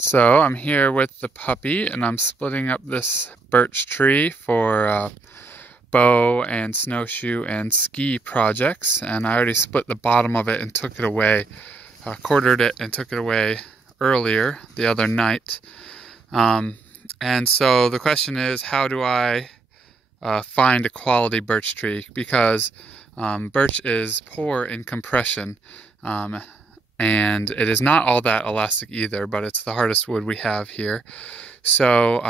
So I'm here with the puppy and I'm splitting up this birch tree for bow and snowshoe and ski projects, and I already split the bottom of it and took it away, quartered it and took it away earlier the other night. And so the question is, how do I find a quality birch tree? Because birch is poor in compression, and it is not all that elastic either, but it's the hardest wood we have here. So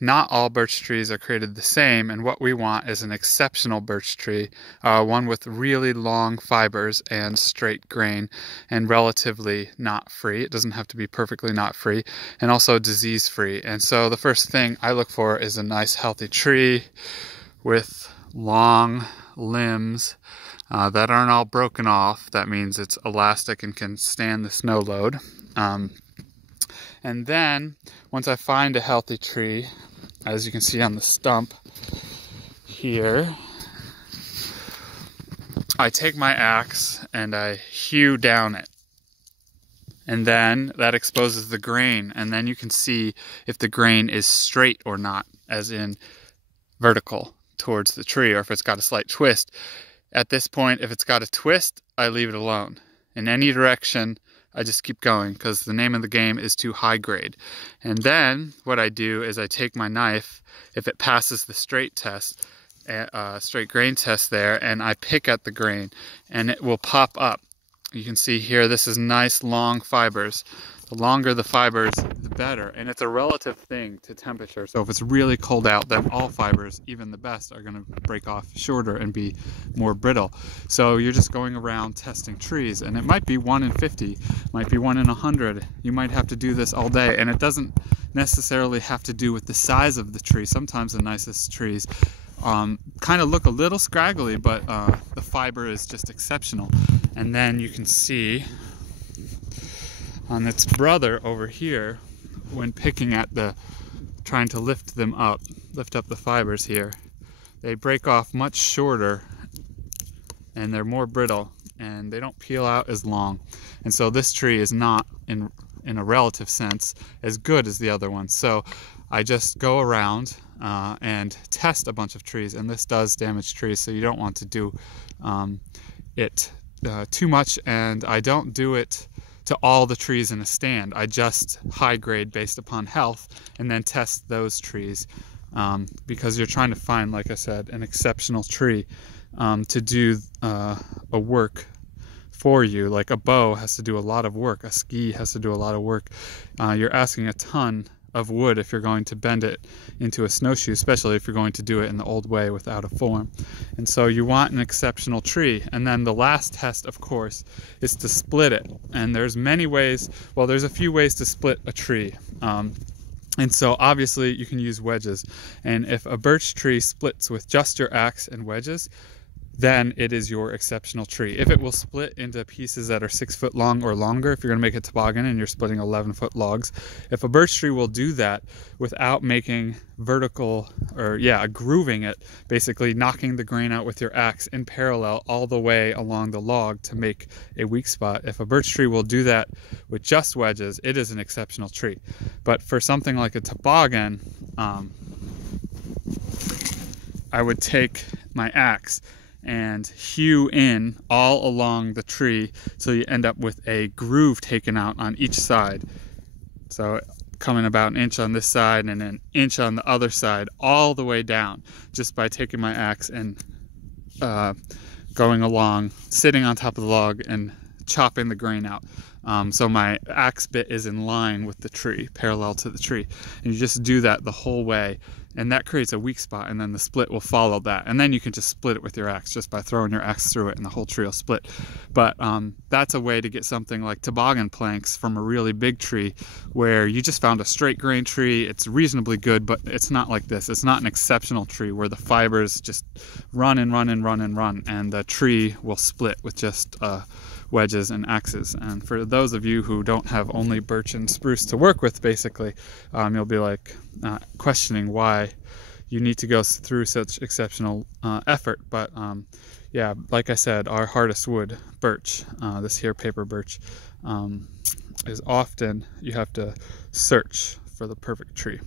not all birch trees are created the same, and what we want is an exceptional birch tree, one with really long fibers and straight grain and relatively knot-free. It doesn't have to be perfectly knot-free, and also disease-free. And so the first thing I look for is a nice healthy tree with long limbs that aren't all broken off. That means it's elastic and can stand the snow load. And then, once I find a healthy tree, as you can see on the stump here, I take my axe and I hew down it. And then that exposes the grain, and then you can see if the grain is straight or not, as in vertical towards the tree, or if it's got a slight twist. At this point, if it's got a twist, I leave it alone. In any direction, I just keep going, because the name of the game is to high grade. And then what I do is I take my knife, if it passes the straight test, straight grain test there, and I pick at the grain, and it will pop up. You can see here, this is nice long fibers. The longer the fibers, the better. And it's a relative thing to temperature. So if it's really cold out, then all fibers, even the best, are going to break off shorter and be more brittle. So you're just going around testing trees, and it might be 1 in 50, might be 1 in 100. You might have to do this all day, and it doesn't necessarily have to do with the size of the tree. Sometimes the nicest trees kind of look a little scraggly, but the fiber is just exceptional. And then you can see on its brother over here, when picking at trying to lift up the fibers here, they break off much shorter and they're more brittle and they don't peel out as long. And so this tree is not, in a relative sense, as good as the other one. So I just go around and test a bunch of trees, and this does damage trees, so you don't want to do it too much. And I don't do it to all the trees in a stand. I just high grade based upon health and then test those trees, because you're trying to find, like I said, an exceptional tree to do a work for you. Like a bow has to do a lot of work, a ski has to do a lot of work. You're asking a ton of wood if you're going to bend it into a snowshoe, especially if you're going to do it in the old way without a form. And so you want an exceptional tree. And then the last test, of course, is to split it. And there's many ways, well, there's a few ways to split a tree. And so obviously you can use wedges. And if a birch tree splits with just your axe and wedges, then it is your exceptional tree. If it will split into pieces that are 6 foot long or longer, if you're going to make a toboggan and you're splitting 11-foot logs, if a birch tree will do that without making vertical, or grooving it, basically knocking the grain out with your axe in parallel all the way along the log to make a weak spot, if a birch tree will do that with just wedges, it is an exceptional tree. But for something like a toboggan, I would take my axe and hew in all along the tree so you end up with a groove taken out on each side. So coming about an inch on this side and an inch on the other side, all the way down, just by taking my axe and going along, sitting on top of the log and chopping the grain out. So my axe bit is in line with the tree, parallel to the tree. And you just do that the whole way, and that creates a weak spot, and then the split will follow that. And then you can just split it with your axe just by throwing your axe through it, and the whole tree will split. But that's a way to get something like toboggan planks from a really big tree, where you just found a straight grain tree. It's reasonably good, but it's not like this. It's not an exceptional tree where the fibers just run and run and run and run, and the tree will split with just wedges and axes. And for those of you who don't have only birch and spruce to work with, basically, you'll be like questioning why you need to go through such exceptional effort. But yeah, like I said, our hardest wood, birch, this here paper birch, is often you have to search for the perfect tree.